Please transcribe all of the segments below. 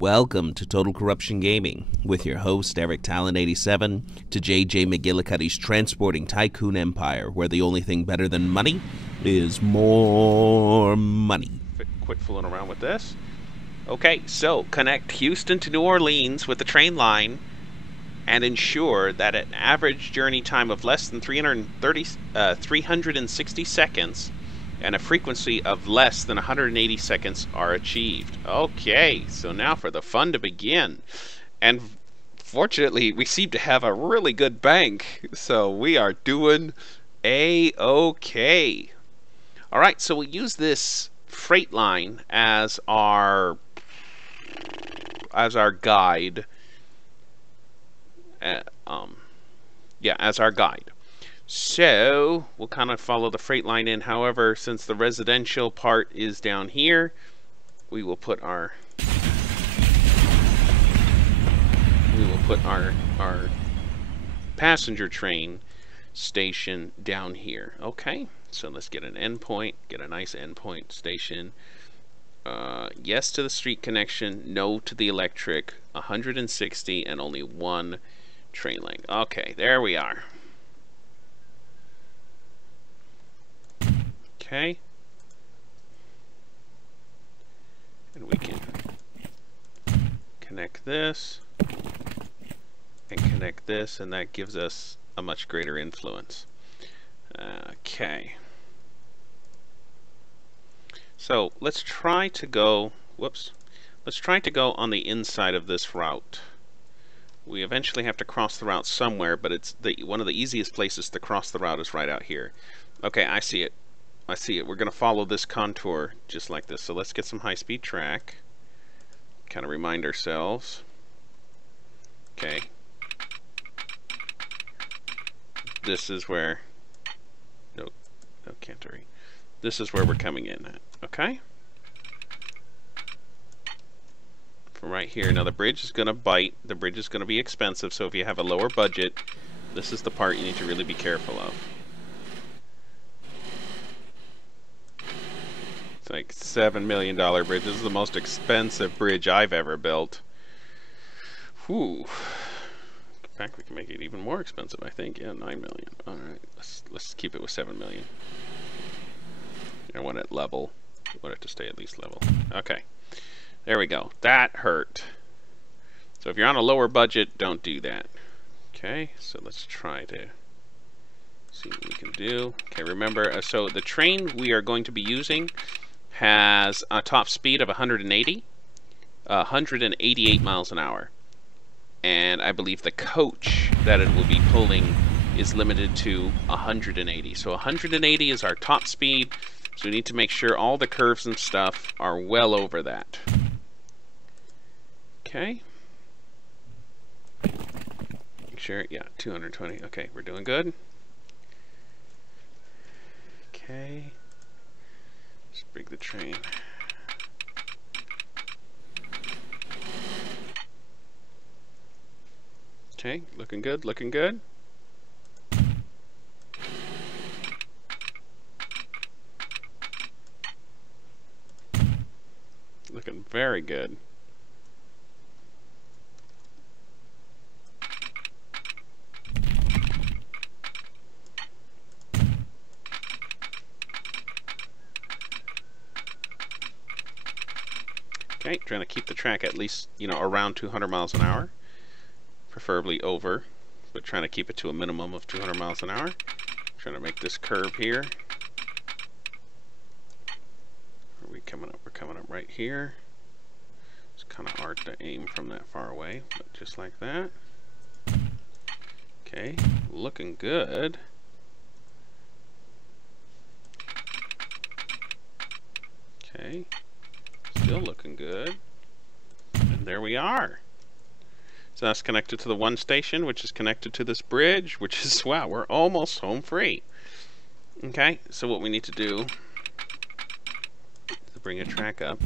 Welcome to Total Corruption Gaming with your host Eric Talon87 to JJ McGillicutty's transporting tycoon empire, where the only thing better than money is more money. Quit fooling around with this. Okay, so connect Houston to New Orleans with the train line and ensure that an average journey time of less than 360 seconds and a frequency of less than 180 seconds are achieved. Okay, so now for the fun to begin. And fortunately, we seem to have a really good bank, so we are doing A-okay. All right, so we use this freight line as our guide. As our guide. So we'll kind of follow the freight line in. However, since the residential part is down here, we will put our passenger train station down here. Okay, so let's get an endpoint, get a nice endpoint station. Yes to the street connection, no to the electric, 160 and only one train length. Okay, there we are. Okay. And we can connect this and connect this, and that gives us a much greater influence. Okay. So let's try to go, let's try to go on the inside of this route. We eventually have to cross the route somewhere, but it's one of the easiest places to cross the route is right out here. Okay, I see it. I see it. We're going to follow this contour just like this. So let's get some high-speed track. Kind of remind ourselves. Okay. This is where... No cantery. This is where we're coming in at. Okay? From right here. Now the bridge is going to bite. The bridge is going to be expensive, so if you have a lower budget, this is the part you need to really be careful of. It's like $7 million bridge. This is the most expensive bridge I've ever built. Whew. In fact, we can make it even more expensive, I think. Yeah, $9 million. All right, let's keep it with $7 million. I want it level. I want it to stay at least level. Okay, there we go. That hurt. So if you're on a lower budget, don't do that. Okay, so let's try to see what we can do. Okay, remember, so the train we are going to be using has a top speed of 188 miles an hour. And I believe the coach that it will be pulling is limited to 180. So 180 is our top speed. So we need to make sure all the curves and stuff are well over that. Okay. Make sure, yeah, 220. Okay, we're doing good. Okay. Let's bring the train. Okay, looking good, looking good. Looking very good. Okay, trying to keep the track at least, around 200 miles an hour. Preferably over, but trying to keep it to a minimum of 200 miles an hour. Trying to make this curve here. Are we coming up? We're coming up right here. It's kind of hard to aim from that far away, but just like that. Okay, looking good. Okay, still looking good. And there we are. So that's connected to the one station, which is connected to this bridge, which is, wow, we're almost home free. Okay, so what we need to do is bring a track up.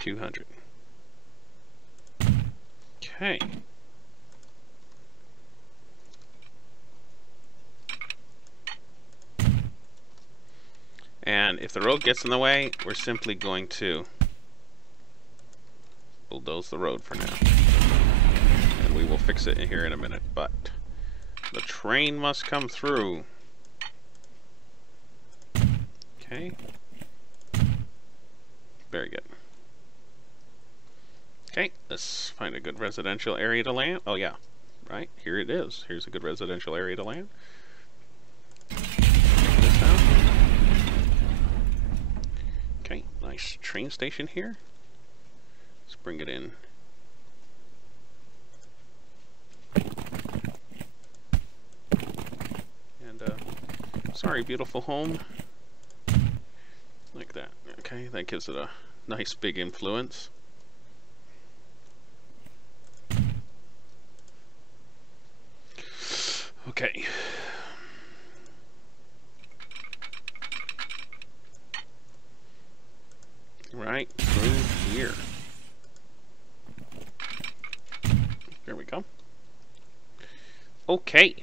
$200. Okay. And if the road gets in the way, we're simply going to bulldoze the road for now. And we will fix it here in a minute, but the train must come through. Okay. Very good. Okay, let's find a good residential area to land. Oh yeah, right, here it is. Here's a good residential area to land. Take this down. Okay, nice train station here. Let's bring it in. And sorry, beautiful home. Like that. Okay, that gives it a nice big influence. Okay. Right through here. There we go. Okay.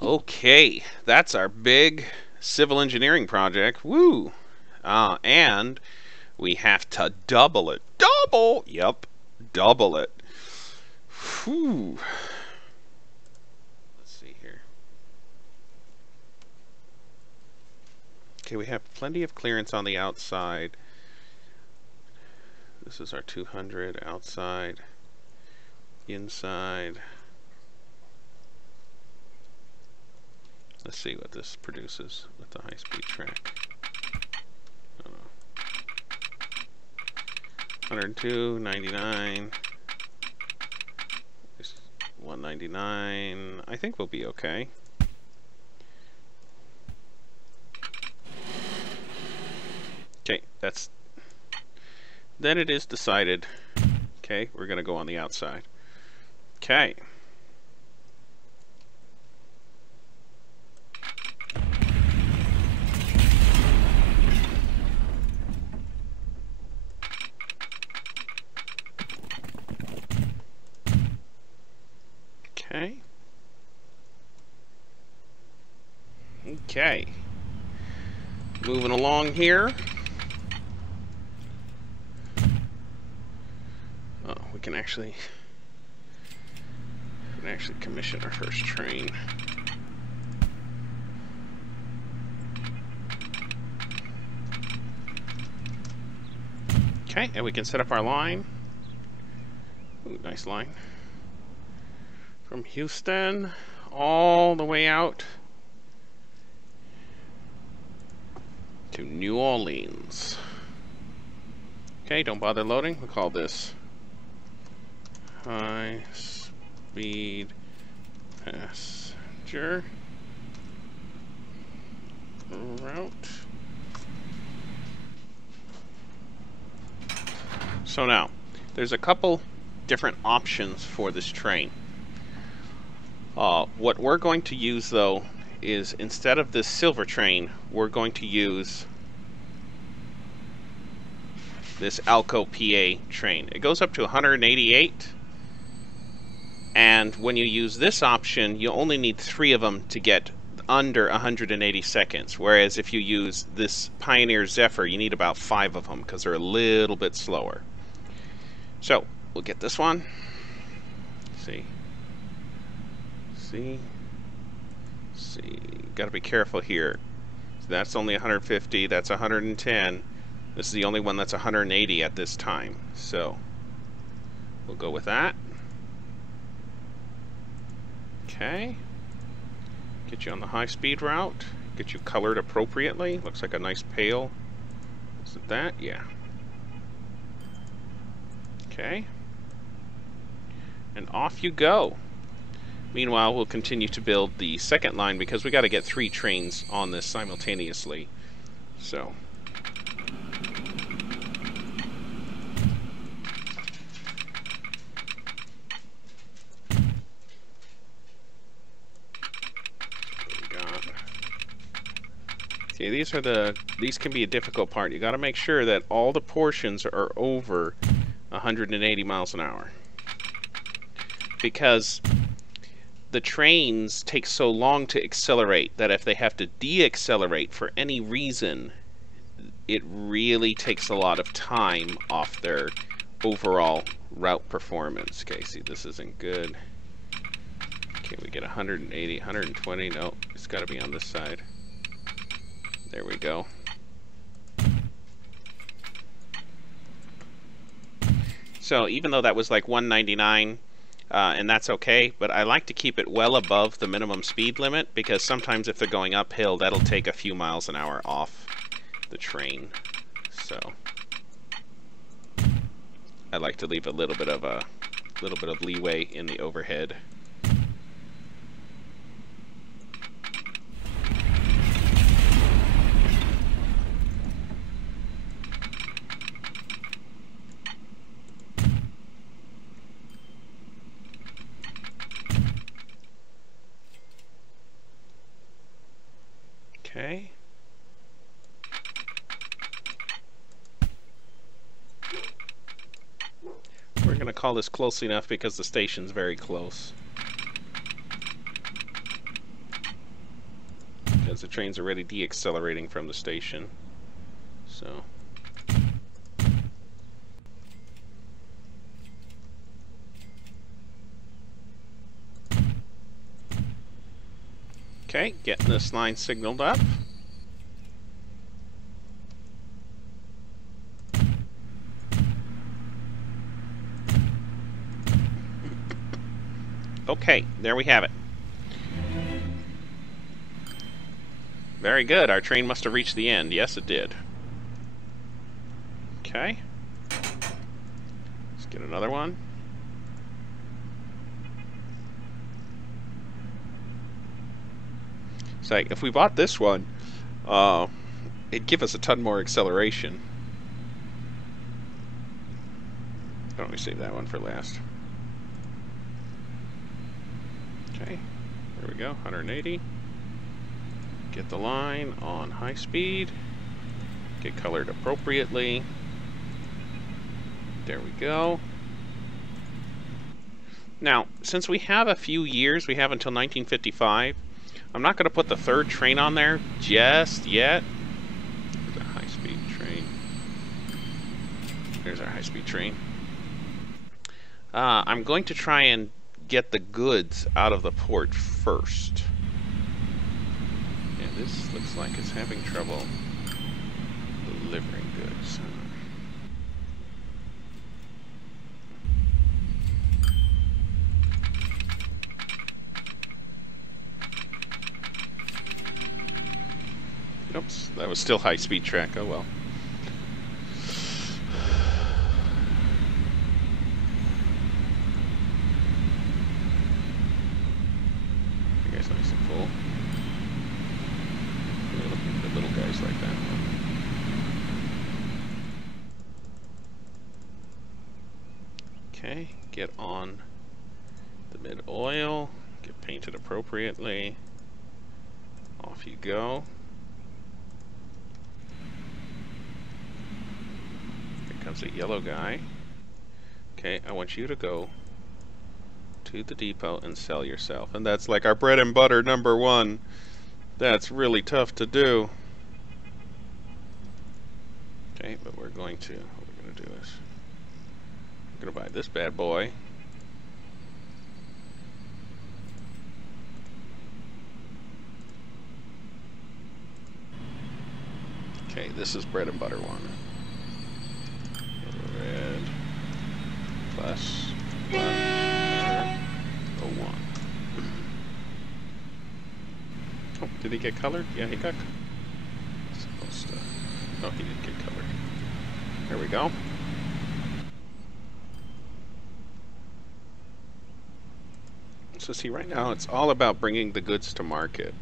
Okay, that's our big civil engineering project. Woo! And we have to double it. Double! Yep, double it. Whew. Let's see here. Okay, we have plenty of clearance on the outside. This is our 200 outside, inside. Let's see what this produces with the high-speed track. 102, 99, 199. I think we'll be okay. Okay, then it is decided. Okay, we're gonna go on the outside. Okay. Okay. Okay. Moving along here. Oh, we can actually commission our first train. Okay, and we can set up our line. Ooh, nice line. From Houston all the way out to New Orleans. Okay, don't bother loading. We'll call this high speed passenger route. So now, there's a couple different options for this train. What we're going to use though is, instead of this silver train, we're going to use this Alco PA train. It goes up to 188, and when you use this option you only need 3 of them to get under 180 seconds, whereas if you use this Pioneer Zephyr you need about 5 of them because they're a little bit slower. So we'll get this one. See, gotta be careful here. So that's only 150, that's 110. This is the only one that's 180 at this time. So we'll go with that. Okay. Get you on the high-speed route. Get you colored appropriately. Looks like a nice pale. Is it that? Yeah. Okay. And off you go. Meanwhile, we'll continue to build the second line because we got to get 3 trains on this simultaneously. So. Okay, these can be a difficult part. You got to make sure that all the portions are over 180 miles an hour. Because the trains take so long to accelerate that if they have to deaccelerate for any reason, it really takes a lot of time off their overall route performance. Okay, see, this isn't good. Okay, we get 180, 120. No, it's got to be on this side. There we go. So even though that was like 199, and that's okay, but I like to keep it well above the minimum speed limit, because sometimes if they're going uphill, that'll take a few miles an hour off the train. So I like to leave a little bit of leeway in the overhead. Okay. We're going to call this close enough because the station's very close. Because the train's already deaccelerating from the station. So. Okay, getting this line signaled up. Okay, there we have it. Very good. Our train must have reached the end. Yes, it did. Okay. Let's get another one. It's like, if we bought this one, it'd give us a ton more acceleration. Why don't we save that one for last? Okay, there we go, 180. Get the line on high speed. Get colored appropriately. There we go. Now, since we have a few years, we have until 1955, I'm not going to put the third train on there just yet. There's our high-speed train. There's our high-speed train. I'm going to try and get the goods out of the port first. Yeah, this looks like it's having trouble delivering goods. Oops, that was still high-speed track. Oh well. You guys nice and full. The little guys like that. Okay, get on the mid-oil. Get painted appropriately. Off you go. Comes a yellow guy. Okay, I want you to go to the depot and sell yourself. And that's like our bread and butter #1. That's really tough to do. Okay, but what we're going to do is we're going to buy this bad boy. Okay, this is bread and butter 1. Red plus 101. Oh, did he get colored? Yeah, he got supposed to. Oh, he didn't get colored. There we go. So see, right now it's all about bringing the goods to market.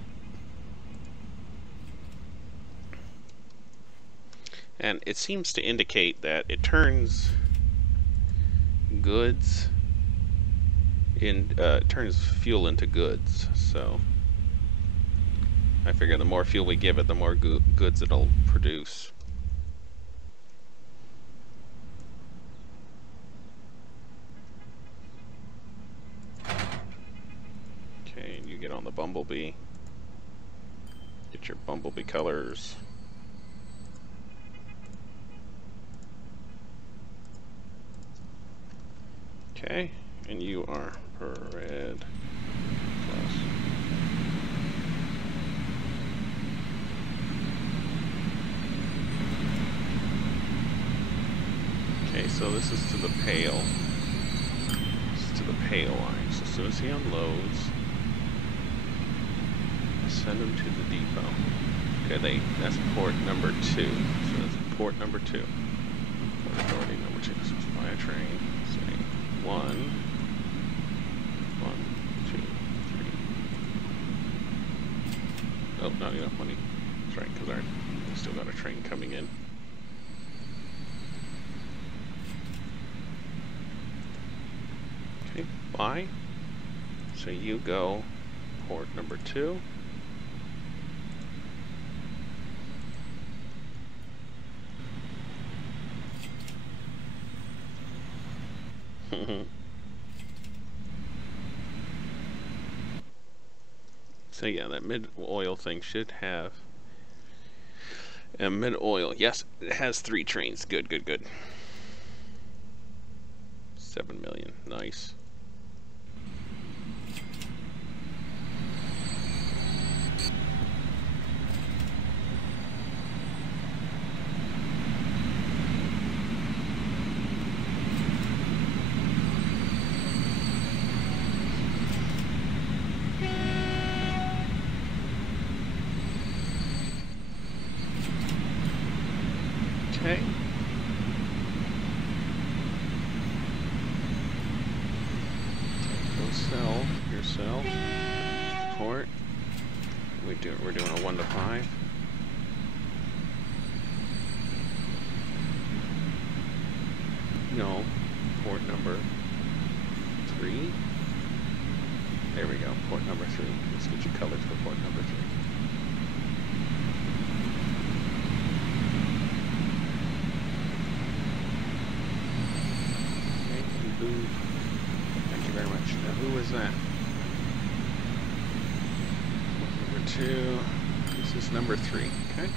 And it seems to indicate that it turns goods in turns fuel into goods. So I figure the more fuel we give it, the more goods it'll produce. on the bumblebee. Get your bumblebee colors. Okay, and you are red plus. Okay, so this is to the pale. This is to the pale line. So as soon as he unloads, send him to the depot. Okay, that's port number 2. So that's port number 2. Port authority number 2. So it's by a train. Say 1, 2, 3. Oh, not enough money. That's right, because we still got a train coming in. Okay, bye. So you go port number 2. So yeah, that mid-oil thing should have a mid-oil. Yes, it has 3 trains. Good, good, good. 7 million. Nice. Okay. Go sell yourself. Port. We're doing a 1 to 5. No. Port number 3. There we go. Port number 3. Let's get your colors for port number 3. Thank you very much. Now, who was that? Number 2. This is number 3. Okay.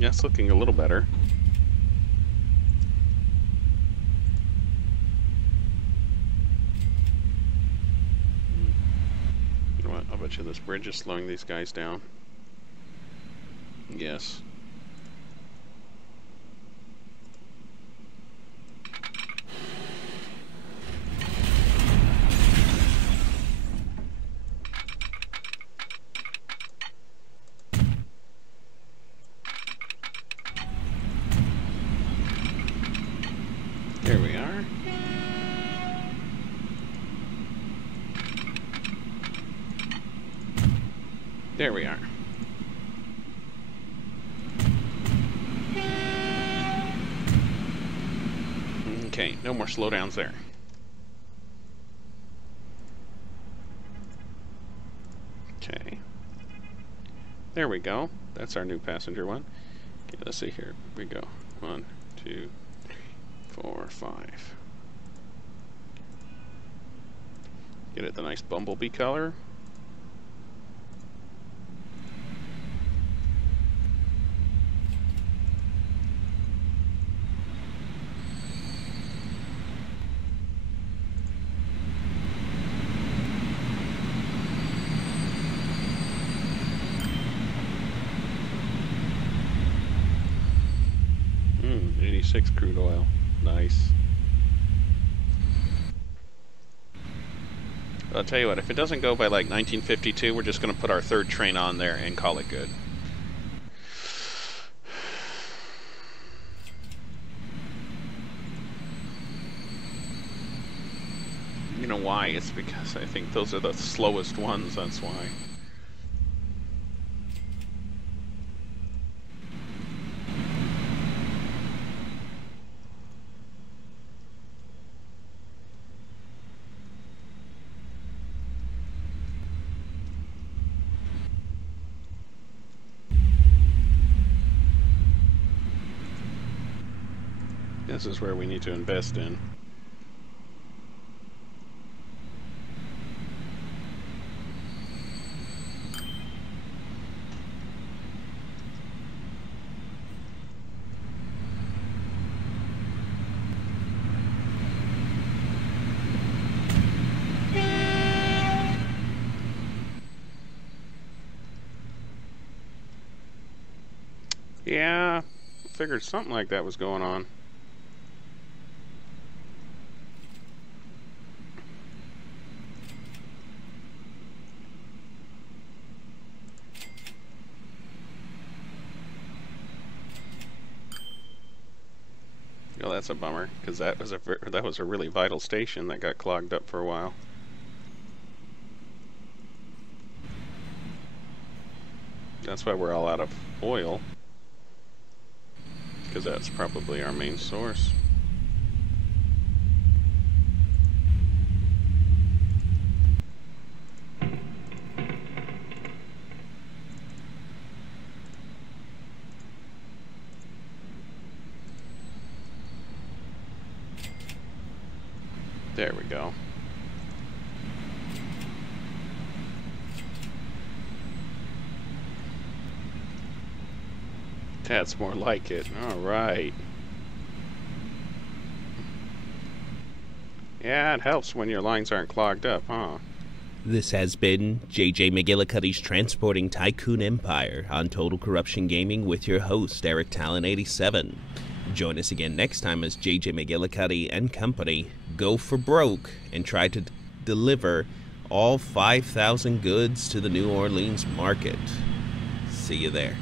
Yeah, it's looking a little better. You know what? I'll bet you this bridge is slowing these guys down. Yes. There we are. There we are. Okay, no more slowdowns there. Okay. There we go. That's our new passenger one. Okay, let's see here. We go. 1, 2, 3, 4, 5. Get it the nice bumblebee color. Mm, 86 crude oil. Nice. I'll tell you what, if it doesn't go by like 1952, we're just going to put our third train on there and call it good. You know know why. It's because I think those are the slowest ones, that's why. This is where we need to invest in. Yeah, figured something like that was going on. Well, that's a bummer, because that was a really vital station that got clogged up for a while. That's why we're all out of oil, because that's probably our main source. There we go. That's more like it. All right. Yeah, it helps when your lines aren't clogged up, huh? This has been JJ McGillicutty's Transporting Tycoon Empire on Total Corruption Gaming with your host, Eric Talon 87. Join us again next time as JJ McGillicutty and company go for broke and try to deliver all 5,000 goods to the New Orleans market. See you there.